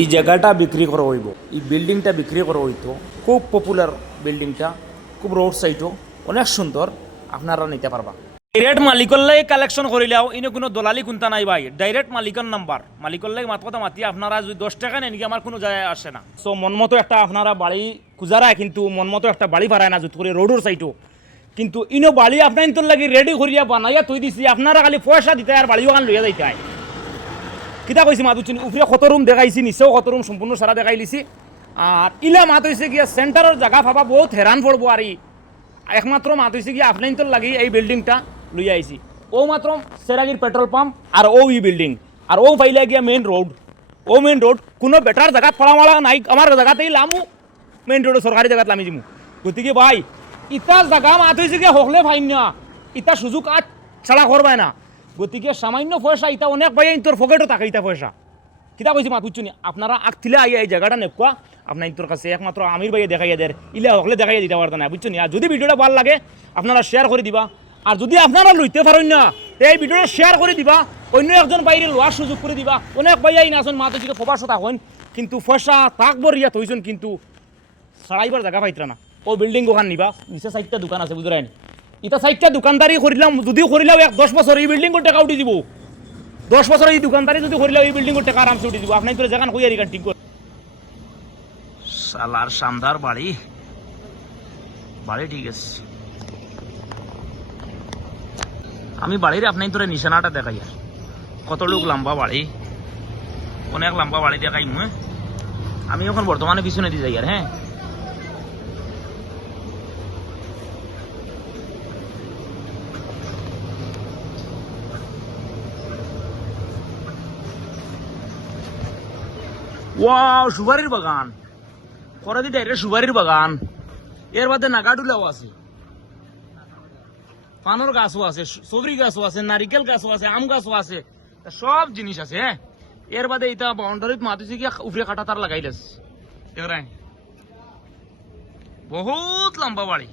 এই জায়গাটা বিক্রি করা হইব, এই বিল্ডিংটা বিক্রি করা হইতো। খুব পপুলার বিল্ডিংটা, খুব রোড সাইডও, অনেক সুন্দর। আপনারা নিতে পারবা। ডাইরেক্ট মালিকল্লাই কালেকশন করিলাও, ইনো কোনো দলালি কোনটা নাই ভাই। ডাইরেক্ট মালিকের নাম্বার, মালিকল্লাই মাত কথা মাতি আপনারা যদি 10 টাকা নেন কি আমার কোনো যায় আসে না। সো মনমতো একটা আপনারা বাড়ি খুঁজারায়, কিন্তু মনমতো একটা বাড়ি ভাড়ায় না যদি করে রোডের সাইডও। কিন্তু ইনো বাড়ি আপনার তোর লাগি রেডি করিয়া বানাইয়া তুই দিছি, আপনারা খালি পয়সা দিতে আর বাড়িও কান লইয়া যাইতে হয়। কিতা কইছি মাত হচ্ছি, উপরে কত রুম দেখাইছি, নিচেও কত রুম সম্পূর্ণ সারা দেখাই লিছি। আর ইলা মাত হয়েছে গিয়া সেন্টারের জায়গা ভাবা বহুত হেরান পড়বো। আর একমাত্র মাত হয়েছে গিয়া আপনার তোর লাগি এই বিল্ডিংটা লইয়া আইছি। ও মাত্র সেরাগির পেট্রোল পাম্প আর ও ই বিল্ডিং, আর ও পাইলে গিয়া মেইন রোড। ও মেইন রোড কোনো বেটার জায়গা পড়ামালা নাই, আমার জায়গাতেই লামু মেইন রোড, সরকারি জায়গাত লামি যাবো। গতিকে ভাই ইটা জায়গা মাত হয়েছে গিয়া হকলে ফাইন না, ইটা সুযোগ আজ ছাড়া করবাই না। গতিকে সামান্য পয়সা ইটা অনেক ভাই তোর পকেটও থাকে ইটা পয়সা। কিতা কইছি মাত বুঝছো নি, আপনারা আগতিলে আইয়া এই জায়গাটা নেকুয়া আপনার তোর কাছে একমাত্র আমির ভাইয়ে দেখাইয়া দেয়, ইলে হকলে দেখাইয়া দিতে পারতো না, বুঝছো নি। আর যদি ভিডিওটা ভালো লাগে আপনারা শেয়ার করে দিবা, আর যদি আপনারা লইতে পারেন না এই ভিডিওটা শেয়ার করে দিবা, অন্য একজন বাইরে লোয়ার সুযোগ করে দিবা। অনেক ভাইয়াই না আসুন মাত হচ্ছে প্রবাসত হন, কিন্তু পয়সা তাক বরিয়া থইছেন, কিন্তু সারাইবার জায়গা পাইতরা না। ও বিল্ডিং ওখান নিবা, নিচে 4টা দোকান আছে, বুঝলেন। ইটা 4টা দোকানদারি করিলাম, যদিও করিলাম 10 বছর এই বিল্ডিং টাকা উঠে দিব। 10 বছর এই দোকানদারি যদি করিলাম এই বিল্ডিং টাকা আরামসে উঠে দিব। আপনার তো যেখান কই আর এখান ঠিক করে সালার শানদার বাড়ি, বাড়ি ঠিক আছে। আমি বাড়ির আপনার তোর নিশানাটা দেখাই, আর কত লোক লম্বা বাড়ি, অনেক লম্বা বাড়ি দেখাই। আমি এখন বর্তমানে পিছনে দিয়ে যাই। আর হ্যাঁ, ওয়াও সুপারির বাগান, করাদি ডাইরেক্ট সুপারির বাগান। এর বাদে নাগাডুলাও আছে, পানোর গাছও আছে, সবরি গাছও আছে, নারিকেল গাছও আছে, আম গাছও আছে, সব জিনিস আছে। হ্যাঁ, এর বাদে এটা বাউন্ডারিত মাতুছি কি উপরে কাটা তার লাগাইলেস, দেখেন বহুত লম্বা বাড়ি।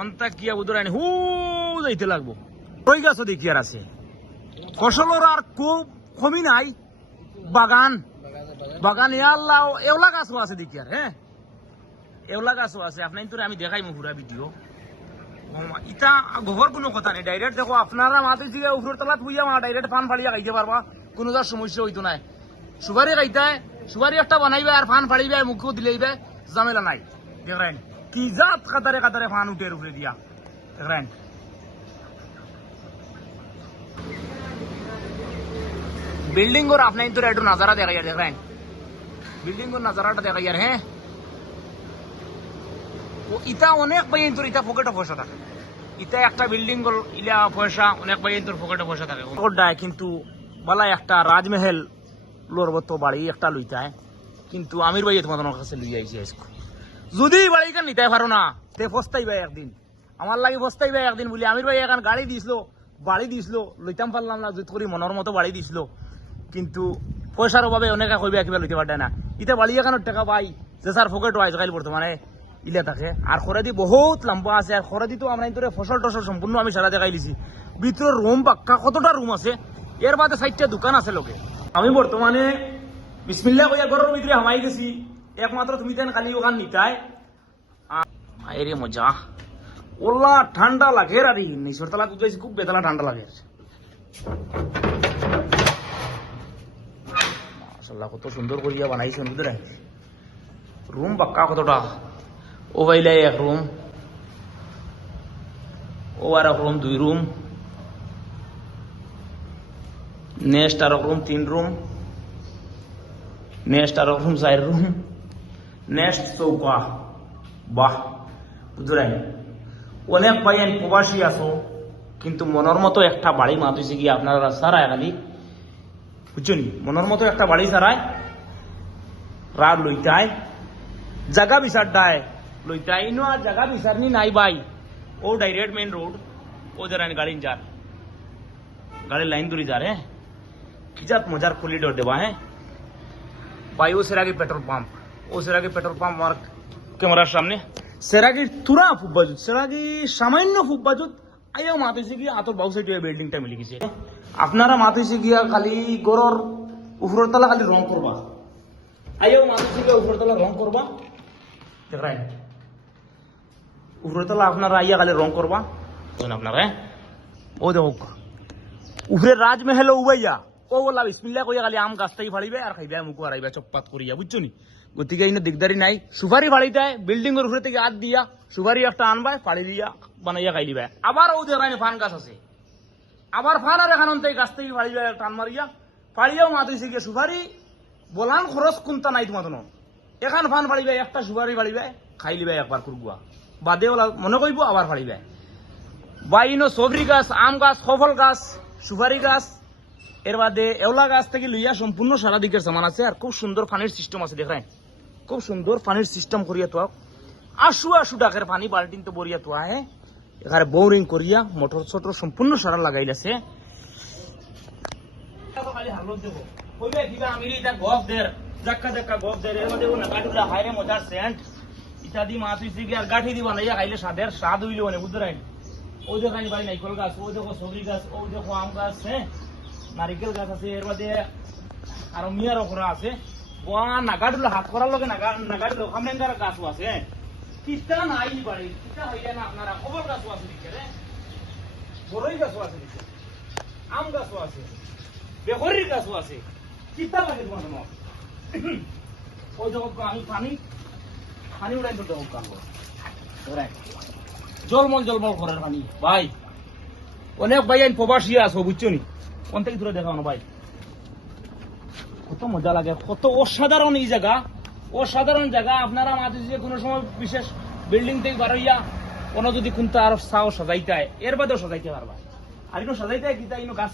অন্তা কিয়া বুধরাই হু যাইতে লাগবো। ওই গাছও দেখি আর আছে, ফসলের আর খুব কমি নাই। বাগান বাগান এওলা গাছও আছে দেখি আর। হ্যাঁ, এওলা গাছও আছে। আপনার তো আমি দেখাই পুরা ভিডিও। ইটা গোবর কোনো কথা নেই, ডাইরেক্ট দেখো আপনারা মাতে উপরের তলাত বুঝিয়া ডাইরেক্ট ফান ফাড়িয়া খাইতে পারবা, কোনো যার সমস্যা হইতো নাই। সুপারি খাইতায় সুপারি একটা বানাইবে আর ফান ফাড়িবে, মুখও দিলেইবে, ঝামেলা নাই। দেখেন কি জাত কাতারে কাতারে ফান উঠে উপরে দিয়া, দেখেন বিল্ডিং ওর আপনার তো একটু নাজারা দেখাই। আর দেখেন বিল্ডিং ওর নাজারাটা দেখাই। আর হ্যাঁ, ও ইটা অনেক ভাই তোর ইটা পকেটে পয়সা থাকে। ইটা একটা বিল্ডিং ইলা পয়সা অনেক ভাই তোর পকেটে পয়সা থাকে। কিন্তু বলা একটা রাজমহল লোরবত বাড়ি একটা লইতায়, কিন্তু আমির ভাই তোমাদের কাছে লই আইছি আজকে। যদি বাড়িটা নিতে পারো না তে ফস্তাই ভাই একদিন, আমার লাগে ফস্তাই ভাই একদিন বলি। আমির ভাই এখন গাড়ি দিছিল, বাড়ি দিছিল, লইতাম পারলাম না, যদি করি মনের মতো বাড়ি দিছিল, কিন্তু পয়সার অভাবে অনেকে কইবে একেবারে লইতে পারতে না। ইটা বাড়ি এখানোর টাকা পাই যে স্যার পকেট আজকাল বর্তমানে ইলে থাকে। আর খরাদি বহুত লম্বা আছে, আর খরাদি তো আমরা তোর ফসল টসল সম্পূর্ণ আমি সারা দেখাই লিছি। ভিতরে রুম পাক্কা কতটা রুম আছে, এর বাদে 4টা দোকান আছে লোকে। আমি বর্তমানে বিসমিল্লাহ কইয়া ঘরের ভিতরে হামাই গেছি, একমাত্র তুমি তেন খালি ওখান নিতাই। আরে মজা, ওলা ঠান্ডা লাগে। আর নিচর তলা উঠাইছি, খুব বেতলা ঠান্ডা লাগে। মাশাআল্লাহ কত সুন্দর করিয়া বানাইছেন বুঝলে। রুম পাক্কা কতটা, ও বাইলে এক রুম, ও আর এক রুম, 2 রুম, নেক্সট আর এক রুম 3 রুম, নেক্সট আর এক রুম 4 রুম, নেক্সট চৌকা। বাহ বুঝলেন, অনেক ভাই প্রবাসী আছো, কিন্তু মনের মতো একটা বাড়ি মাতুইছে গিয়ে আপনারা সারায় খালি, বুঝছেন, মনের মতো একটা বাড়ি সারায় রাত লইতায়, জায়গা বিচার দায় লইতাই নো। আর জায়গা বিচারনি নাই ভাই, ও ডাইরেক্ট মেইন রোড, ও যারা গাড়ি যার গাড়ির লাইন ধরে যার। হ্যাঁ, কি জাত মজার করিডোর দেবা। হ্যাঁ ভাই, ও সেরাগি পেট্রোল পাম্প, ও সেরাগি পেট্রোল পাম্প আমার ক্যামেরার সামনে। সেরাগির তুরা খুব বাজুত, সেরাগি সামান্য খুব বাজুত। আইও মাত হয়েছে গিয়া আতর বাউ সাইড বিল্ডিংটা মিলে গেছে। আপনারা মাত হয়েছে গিয়া খালি গরর উপরের তলা খালি রং করবা আইও মানুষ থেকে উপরের তলা রং করবা দেখাই উপরের তলা আপনারা আইয়া খালি রং করবা আপনারা ও দেখো উপরে রাজমহল উবাইয়া ও বললাম বিসমিল্লাহ কইয়া খালি আম গাছটাই ফাড়িবে আর খাইবে মুখো হারাইবে চপ্পাত করিয়া বুঝছো নি গতিকে ইনো দিকদারি নাই সুপারি ফাড়িতে বিল্ডিং এর উপরে থেকে হাত দিয়া সুপারি একটা আনবাই ফাড়ি দিয়া বানাইয়া খাই লিবে আবার ও দেখাই ফান গাছ আছে আবার ফান আর এখান গাছ থেকে ফাড়িবে টান মারিয়া ফাড়িয়াও মাতুইছে গিয়ে সুপারি বলান খরচ কোনটা নাই তোমার এখান ফান ফাড়িবে একটা সুপারি ফাড়িবে খাই লিবে একবার কুরগুয়া বাদে ওলা মনে করব আবার ফাড়িবে বাইনো সবরি গাছ আম গাছ সফল গাছ সুপারি গাছ এর বাদে এওলা গাছ থেকে লইয়া সম্পূর্ণ সারা দিকের সামান আছে আর খুব সুন্দর পানির সিস্টেম আছে দেখায় খুব সুন্দর পানির সিস্টেম করিয়া তো আশু টাকার পানি বাল্টিন তো বরিয়া তো আহে এখানে বোরিং করিয়া মোটর ছোটর সম্পূর্ণ সারা লাগাইলাছে ইত্যাদি মাছ হইছে কি আর গাঠি দিবা না খাইলে স্বাদের স্বাদ হইলে অনেক বুঝতে ওই দেখো বাড়ি নাইকল গাছ ওই দেখো সবরি গাছ ওই দেখো আম গাছ হ্যাঁ নারিকেল গাছ আছে এর বাদে আর মিয়ারও করা আছে নাগাডুলো হাত করার লগে নাগাডুলো খামেঙ্গার গাছও আছে কিস্তা নাই বাড়ি কিস্তা হইলে না আপনারা খবর গাছও আছে দিকে বড়ই গাছও আছে দিকে আম গাছও আছে বেগুনের গাছও আছে কিস্তা লাগে তোমার ওই দেখো আমি পানি উড়াই তো দেখো কালো জলমল করার পানি ভাই অনেক ভাই আইন প্রবাসী আছো বুঝছো নি কোন থেকে দূরে দেখাও না ভাই কত মজা লাগে কত অসাধারণ এই জায়গা অসাধারণ জায়গা আপনারা মাঝে যে কোনো সময় বিশেষ বিল্ডিং থেকে বারইয়া কোনো যদি কোনটা আর সাজাইতে হয় এর বাদেও সাজাইতে পারবা আর সাজাইতে হয় কি তাই গাছ